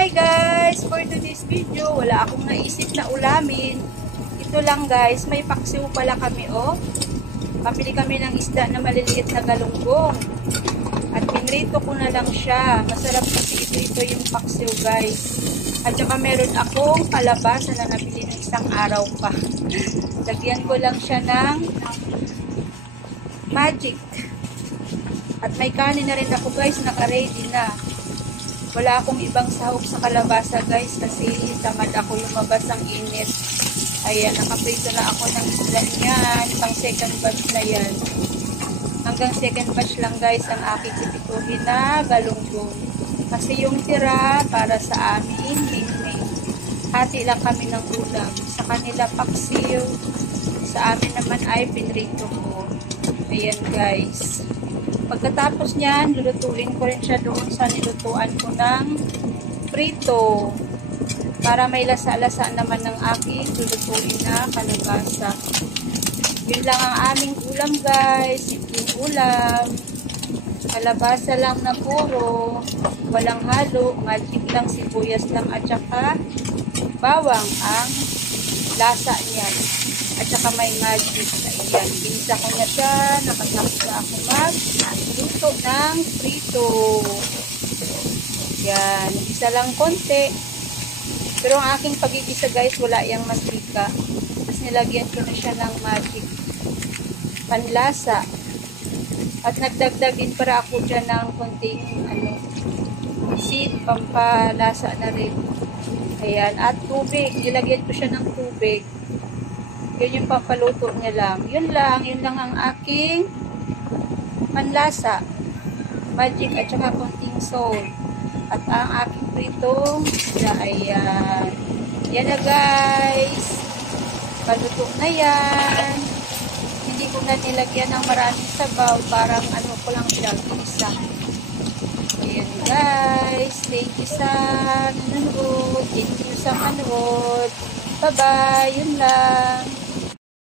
Hi guys! For today's video, wala akong naisip na ulamin. Ito lang guys, may paksiw pala kami oh. Papili kami ng isda na maliliit na galunggong. At pinrito ko na lang siya. Masarap kasi ito yung paksiw guys. At saka meron akong kalabasa na nabili ng isang araw pa. Lagyan ko lang siya ng magic. At may kanin na rin ako guys, naka-ready na. Wala akong ibang sahog sa kalabasa guys kasi tamad ako lumabas ang init. Ayan, nakaprito na ako ng isda niyan. Pang second batch na yan. Hanggang second batch lang guys ang aking pipituhin na galunggong. Kasi yung tira para sa amin, hingming. Hati lang kami ng ulam. Sa kanila paksiw. Sa amin naman ay pinrito ko. Ayan guys. Pagkatapos niyan, lulutuin ko rin siya doon sa nilutuan ko ng prito. Para may lasa-lasa naman ng aking lulutuin na kalabasa. Yun lang ang aming ulam guys. Simpleng ulam. Kalabasa lang na puro. Walang halo. Magic lang, sibuyas lang at saka bawang ang lasa niyan. At saka may magic. Ayan, ginisa ko na siya. Nakatapos na ako magluto ng prito. Yan, isa lang konti. Pero ang aking pagigisa guys, wala yung masika. Tapos nilagyan ko na siya ng magic panlasa. At nagdagdag din para ako dyan ng konting seed, pampalasa na rin. Ayan, at tubig. Nilagyan ko siya ng tubig. Yun yung pampaluto niya lang. Yun lang ang aking panlasa. Magic at saka konting salt. At ang aking pritong isda, ayan. Yan na guys. Paluto na yan. Hindi ko na nilagyan ng maraming sabaw. Parang ko lang siya. Isa. Ayan guys. Thank you sa nanonood. Thank you sa manood. Bye-bye. Yun lang.